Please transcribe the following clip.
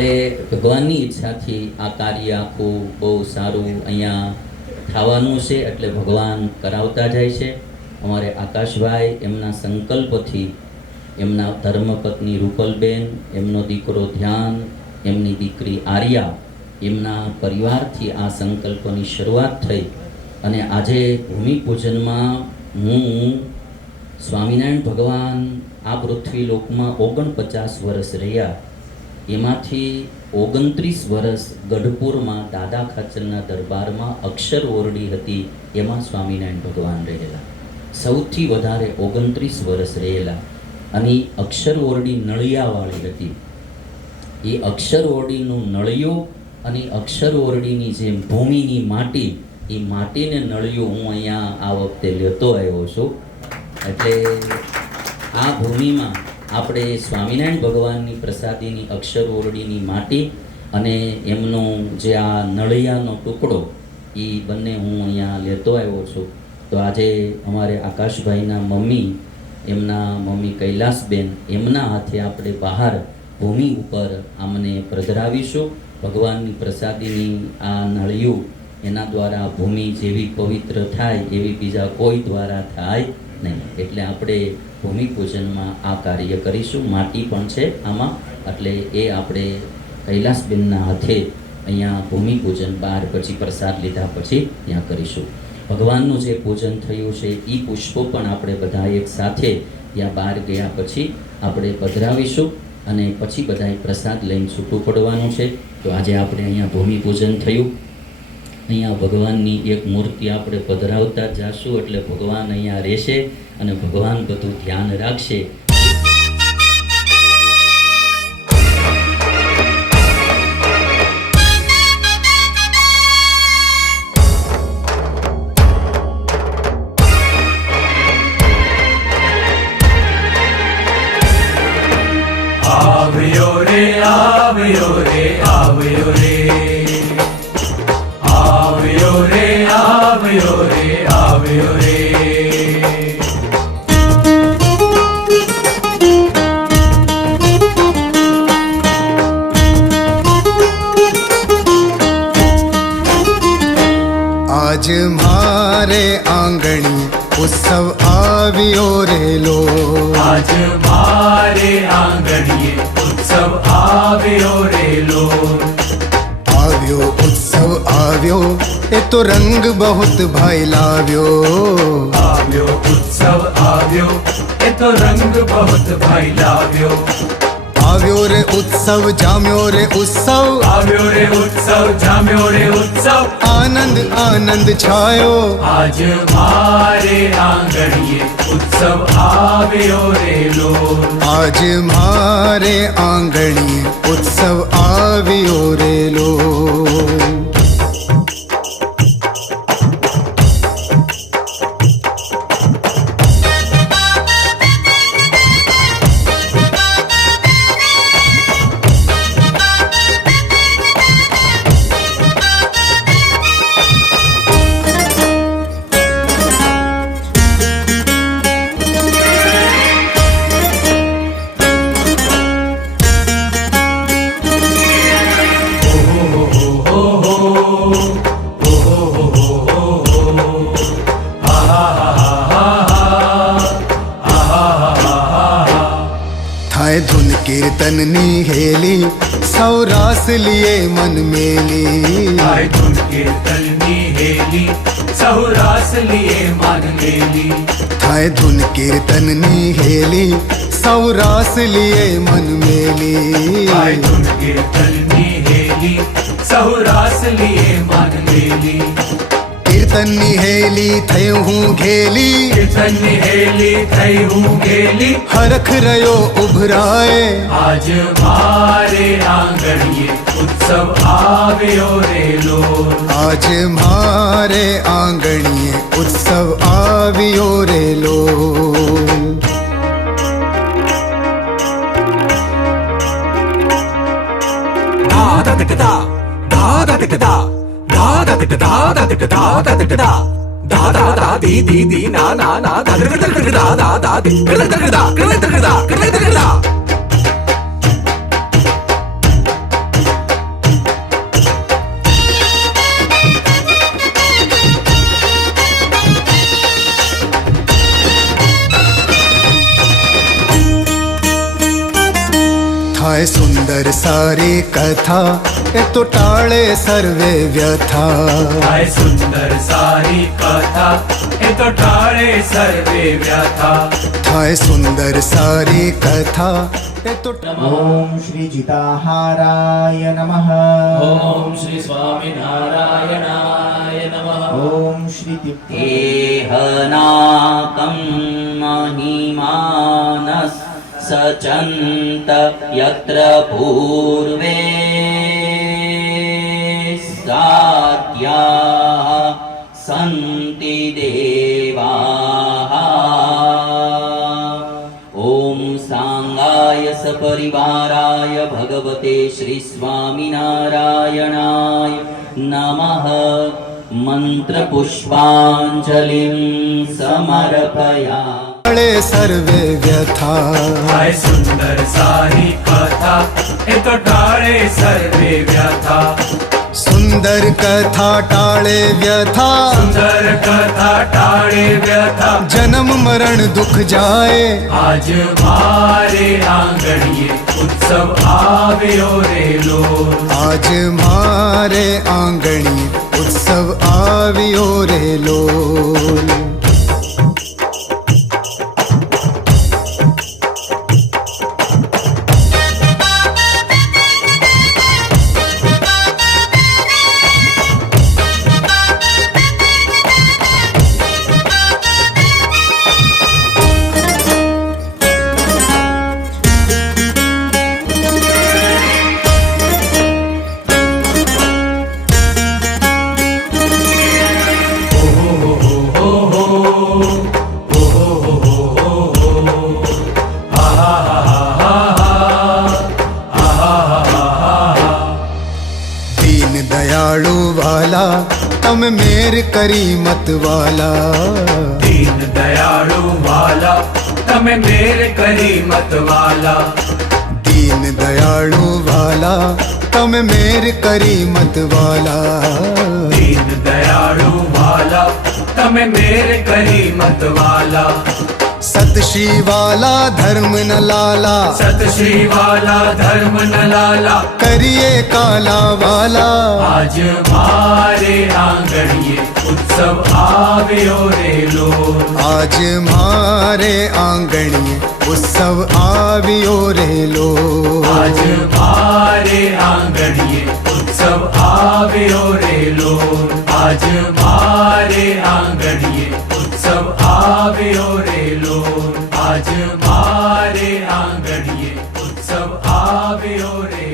એટલે ભગવાનની ઈચ્છાથી આ કાર્ય આખું બહુ સારું અહીંયા થવાનું છે, એટલે ભગવાન કરાવતા જાય છે. અમારે આકાશભાઈ એમના સંકલ્પથી, એમના ધર્મપત્ની રૂપલબેન, એમનો દીકરો ધ્યાન, એમની દીકરી આર્યા, એમના પરિવારથી આ સંકલ્પની શરૂઆત થઈ. અને આજે ભૂમિપૂજનમાં હું સ્વામિનારાયણ ભગવાન આ પૃથ્વી લોકમાં 49 વર્ષ રહ્યા, એમાંથી 29 વર્ષ ગઢપુરમાં દાદા ખાચરના દરબારમાં અક્ષર ઓરડી હતી, એમાં સ્વામિનારાયણ ભગવાન રહેલા. સૌથી વધારે 29 વર્ષ રહેલા. અને અક્ષર ઓરડી નળિયાવાળી હતી. એ અક્ષર ઓરડીનું નળિયું અને અક્ષર ઓરડીની જે ભૂમિની માટી, એ માટીને નળિયું હું અહીંયા આ વખતે લેતો આવ્યો છું. એટલે આ ભૂમિમાં આપણે સ્વામિનારાયણ ભગવાનની પ્રસાદીની અક્ષર ઓરડીની માટી અને એમનો જે આ નળિયાનો ટુકડો, એ બંને હું અહીંયા લેતો આવ્યો છું. તો આજે અમારે આકાશભાઈના મમ્મી, એમના મમ્મી કૈલાસબેન, એમના હાથે આપણે બહાર ભૂમિ ઉપર આમને પધરાવીશું. ભગવાનની પ્રસાદીની આ નળિયું, એના દ્વારા ભૂમિ જેવી પવિત્ર થાય એવી બીજા કોઈ દ્વારા થાય નહીં. એટલે આપણે ભૂમિપૂજનમાં આ કાર્ય કરીશું. માટી પણ છે આમાં, એટલે એ આપણે કૈલાસબેનના હાથે અહીંયા ભૂમિપૂજન બહાર પછી પ્રસાદ લીધા પછી ત્યાં કરીશું. ભગવાનનું જે પૂજન થયું છે એ પુષ્પો પણ આપણે બધા એક સાથે ત્યાં બહાર ગયા પછી આપણે પધરાવીશું અને પછી બધાએ પ્રસાદ લઈને છૂટું પડવાનું છે. તો આજે આપણે અહીંયા ભૂમિપૂજન થયું. અહીંયા ભગવાનની એક મૂર્તિ આપણે પધરાવતા જાશું, એટલે ભગવાન અહીંયા રહેશે અને ભગવાન બધું ધ્યાન રાખશે. આવ્યો રે આવ્યો રે આવ્યો રે, આવ્યો રે આવ્યો રે આવ્યો રે. आज मारे आंगणी उत्सव આવ્યો રે લો, આજ મારે આંગણીએ ઉત્સવ આવ્યો રે લો. આવ્યો ઉત્સવ આવ્યો, એ તો રંગ બહુત ભાઈ લાવ્યો. આવ્યો ઉત્સવ આવ્યો, એ તો રંગ બહુત ભાઈ લાવ્યો. આવ્યો રે ઉત્સવ જામ્યો રે ઉત્સવ, આવ્યો રે ઉત્સવ જામ્યો રે ઉત્સવ. આનંદ આનંદ છાયો, આજ મારે આંગણીએ ઉત્સવ આવ્યો રે લો. આજ મારે આંગણીએ ઉત્સવ આવ્યો રે લો. થાય ધૂન કીર્તનની હેલી, સૌ રાસ લીએ મન મેલી. થાય ધૂન કીર્તનની હેલી, સૌ રાસ લીએ મન મેલી. થાય ધૂન કીર્તનની હેલી, સૌ રાસ લીએ મન મેલી. થાય ધૂન કીર્તનની હેલી, સૌ રાસ લીએ મન મેલી. કીર્તનની હેલી થઈ હું ઘેલી, કીર્તનની હેલી થઈ હું ઘેલી. હરખ રહ્યો ઉભરાય, આજ મારે આંગણીએ ઉત્સવ આવ્યો રે લો. આજ મારે આંગણીએ ઉત્સવ આવ્યો રે લો. da da da da da da da da da da da da da da da da da da da di di di na na na da da da da da da di da da da da da da da da થાય સુંદર સારી કથા એ તો ટાળે સર્વે વ્યથા થાય સુંદર સારી કથા એ તો ટાળે સર્વે વ્યથા થાય સુંદર સારી કથા એ તો ઓમ શ્રી જીતાહારાય નમઃ ઓમ શ્રી સ્વામિનારાયણાય નમઃ ઓમ શ્રી એહનાકં મહિમાનસ સચંત યત્ર પૂર્વે સાત્યા સંતિ દેવાઃ ઓમ સાંગાય સપરિવારાય ભગવતે શ્રી સ્વામિનારાયણાય નમઃ મંત્ર પુષ્પાંજલિં સમર્પયા ટાળે સર્વે વ્યથા થાય સુંદર સારી કથા એ તો ટાળે સર્વે વ્યથા સુંદર કથા ટાળે વ્યથા સુંદર કથા ટાળે વ્યથા જન્મ મરણ દુઃખ જાય આજ મારે આંગણીએ ઉત્સવ આવ્યો રેલો આજ મારે આંગણી ઉત્સવ આવ્યો રે લોલ દીન દયાળુ વાલા તમે મેર કરી મત વાલા દીન દયાળુ વાલા તમે મેર કરી મત વાલા દીન દયાળુ વાલા તમે મેર કરી મત વાલા દીન દયાળુ વાલા તમે મેર કરી મત વાલા સતશ્રી વાલા ધર્મ ન લાલા સત શ્રી વાલા ધર્મ ન લાલા કરીએ કાલા વાલા આજ મારે આંગણીએ ઉત્સવ આવ્યો રેલો આજ મારે આંગણીએ ઉત્સવ આવ્યો રેલો આજ મારે આંગણીએ ઉત્સવ આવ્યો રેલો આજ મારે આંગણીએ ઉત્સવ આવ્યો રેલો આજ મારે આંગણીએ ઉત્સવ આવ્યો રે